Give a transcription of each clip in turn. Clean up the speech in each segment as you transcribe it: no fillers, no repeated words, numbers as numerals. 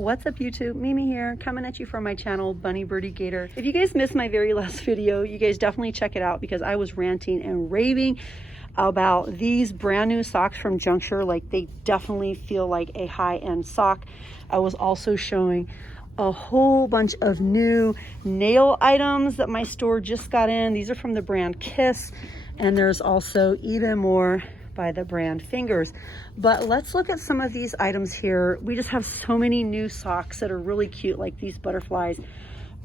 What's up YouTube? Mimi here, coming at you from my channel, Bunny Birdie Gator. If you guys missed my very last video, you guys definitely check it out because I was ranting and raving about these brand new socks from Juncture. Like, they definitely feel like a high-end sock. I was also showing a whole bunch of new nail items that my store just got in. These are from the brand Kiss, and there's also even more by the brand Fingers. But let's look at some of these items here. We just have so many new socks that are really cute. Like these butterflies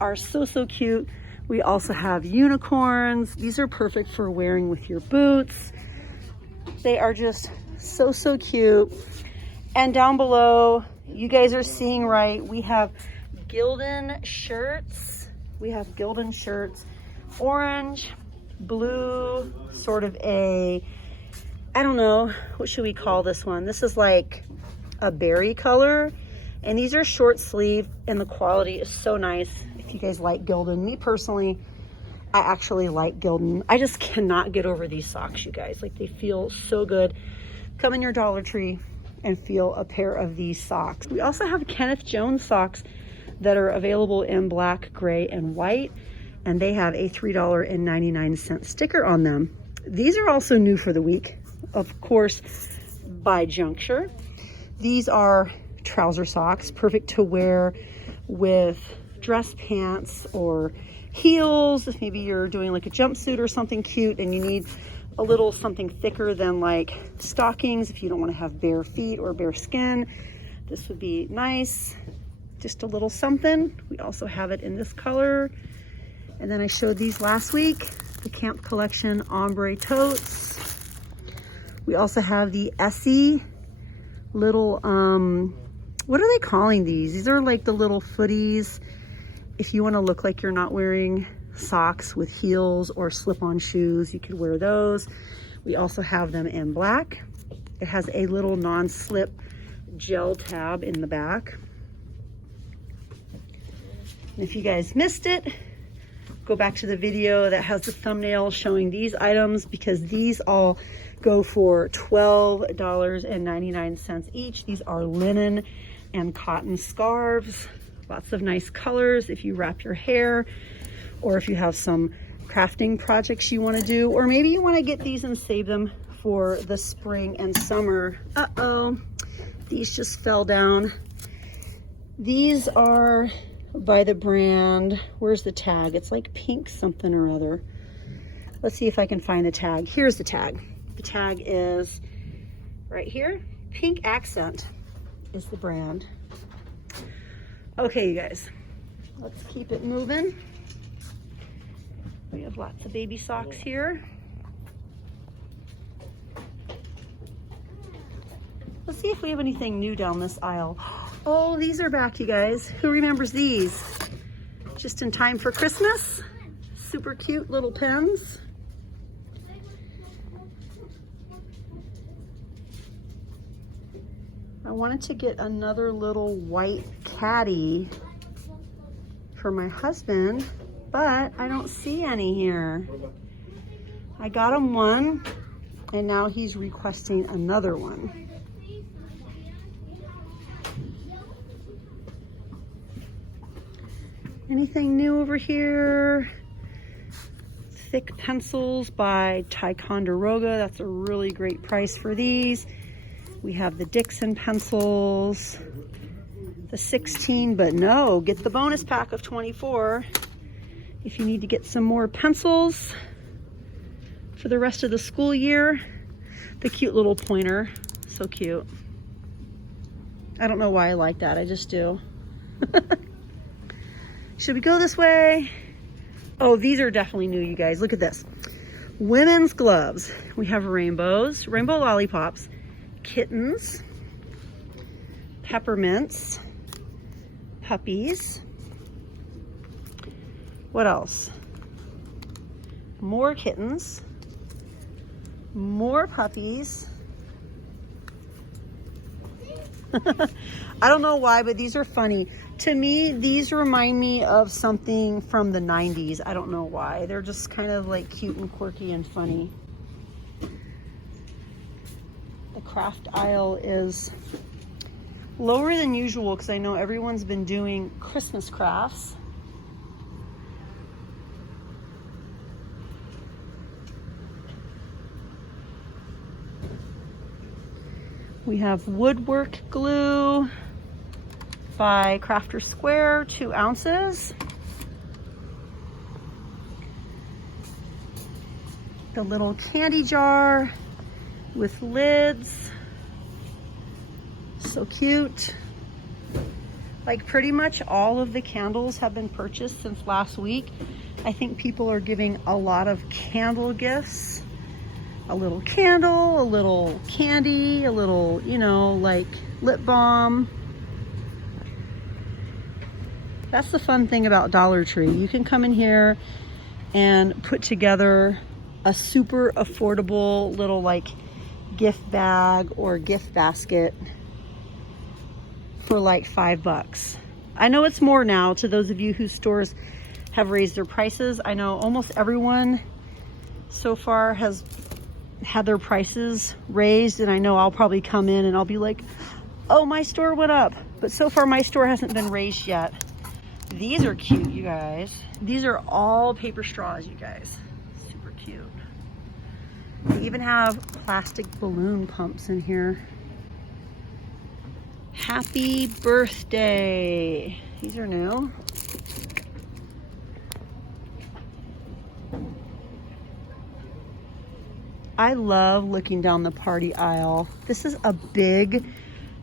are so cute. We also have unicorns. These are perfect for wearing with your boots. They are just so cute. And down below, you guys are seeing right, we have Gildan shirts. We have Gildan shirts, orange, blue, sort of a, I don't know, what should we call this one? This is like a berry color. And these are short sleeve and the quality is so nice. If you guys like Gildan, me personally, I actually like Gildan. I just cannot get over these socks, you guys. Like, they feel so good. Come in your Dollar Tree and feel a pair of these socks. We also have Kenneth Jones socks that are available in black, gray, and white. And they have a $3.99 sticker on them. These are also new for the week, of course, by Juncture. These are trouser socks, perfect to wear with dress pants or heels. If maybe you're doing like a jumpsuit or something cute and you need a little something thicker than like stockings, if you don't want to have bare feet or bare skin, this would be nice. Just a little something. We also have it in this color. And then I showed these last week, the Camp Collection ombre totes. We also have the Essie little, what are they calling these? These are like the little footies. If you want to look like you're not wearing socks with heels or slip-on shoes, you could wear those. We also have them in black. It has a little non-slip gel tab in the back. And if you guys missed it, go back to the video that has the thumbnail showing these items, because these all go for $12.99 each. These are linen and cotton scarves. Lots of nice colors if you wrap your hair, or if you have some crafting projects you want to do, or maybe you want to get these and save them for the spring and summer. Uh-oh, these just fell down. These are by the brand, where's the tag? It's like pink something or other. Let's see if I can find the tag. Here's the tag. The tag is right here. Pink Accent is the brand. Okay, you guys, let's keep it moving. We have lots of baby socks here. Let's see if we have anything new down this aisle. Oh, these are back, you guys. Who remembers these? Just in time for Christmas. Super cute little pens. I wanted to get another little white caddy for my husband, but I don't see any here. I got him one, and now he's requesting another one. Anything new over here? Thick pencils by Ticonderoga. That's a really great price for these. We have the Dixon pencils, the 16, but no, get the bonus pack of 24 if you need to get some more pencils for the rest of the school year. The cute little pointer, so cute. I don't know why I like that, I just do. Should we go this way? Oh, these are definitely new, you guys. Look at this. Women's gloves. We have rainbows, rainbow lollipops, kittens, peppermints, puppies. What else? More kittens, more puppies. I don't know why, but these are funny. To me, these remind me of something from the 90s. I don't know why. They're just kind of like cute and quirky and funny. The craft aisle is Lower than usual because I know everyone's been doing Christmas crafts. We have woodwork glue by Crafter Square, 2 ounces. The little candy jar with lids. So cute. Like pretty much all of the candles have been purchased since last week. I think people are giving a lot of candle gifts. A little candle, a little candy, a little, you know, like lip balm. That's the fun thing about Dollar Tree. You can come in here and put together a super affordable little like gift bag or gift basket for like $5. I know it's more now to those of you whose stores have raised their prices. I know almost everyone so far has had their prices raised, and I know I'll probably come in and I'll be like, oh, my store went up. But so far my store hasn't been raised yet. These are cute, you guys. These are all paper straws, you guys. Super cute. They even have plastic balloon pumps in here. Happy birthday. These are new. I love looking down the party aisle. This is a big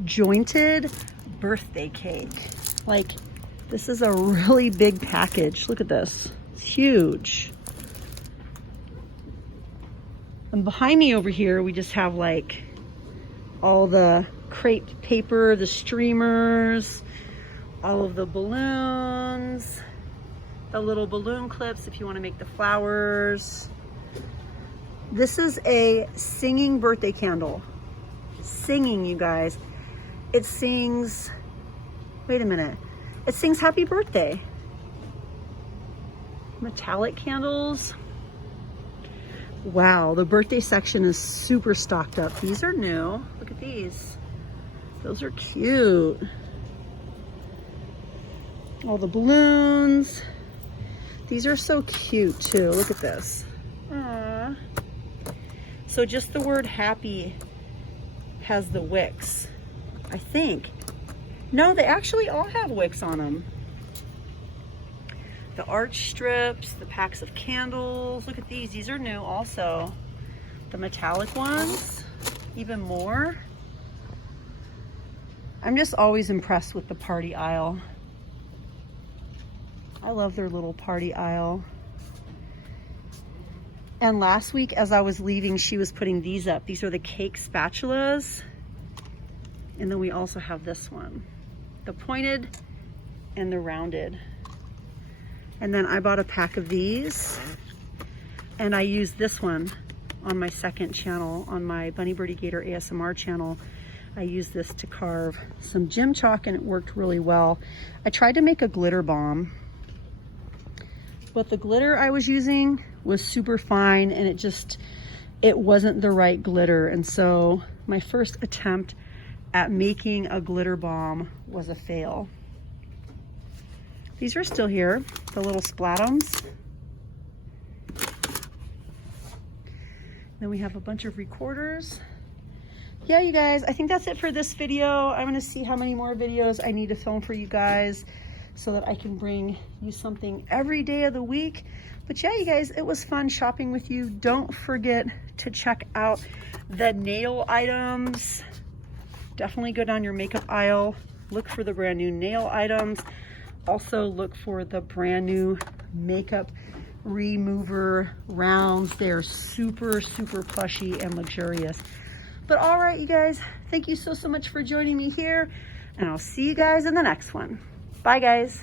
jointed birthday cake. Like, this is a really big package. Look at this. It's huge. And behind me over here, we just have like all the crepe paper, the streamers, all of the balloons, the little balloon clips if you want to make the flowers. This is a singing birthday candle. Singing, you guys. It sings, wait a minute. It sings happy birthday. Metallic candles. Wow, the birthday section is super stocked up. These are new. Look at these. Those are cute. All the balloons. These are so cute too. Look at this. Aww. So just the word happy has the wicks, I think. No, they actually all have wicks on them. The arch strips, the packs of candles. Look at these. These are new also. The metallic ones, even more. I'm just always impressed with the party aisle. I love their little party aisle. And last week as I was leaving, she was putting these up. These are the cake spatulas. And then we also have this one. The pointed and the rounded. And then I bought a pack of these. And I used this one on my second channel, on my Bunny Birdy Gator ASMR channel. I used this to carve some gym chalk and it worked really well. I tried to make a glitter bomb, but the glitter I was using was super fine and it wasn't the right glitter. And so my first attempt at making a glitter bomb was a fail. These are still here, the little splatums. Then we have a bunch of recorders. Yeah, you guys, I think that's it for this video. I'm gonna see how many more videos I need to film for you guys so that I can bring you something every day of the week. But yeah, you guys, it was fun shopping with you. Don't forget to check out the nail items. Definitely go down your makeup aisle, look for the brand new nail items. Also look for the brand new makeup remover rounds. They are super, super plushy and luxurious. But all right, you guys, thank you so much for joining me here, and I'll see you guys in the next one. Bye, guys.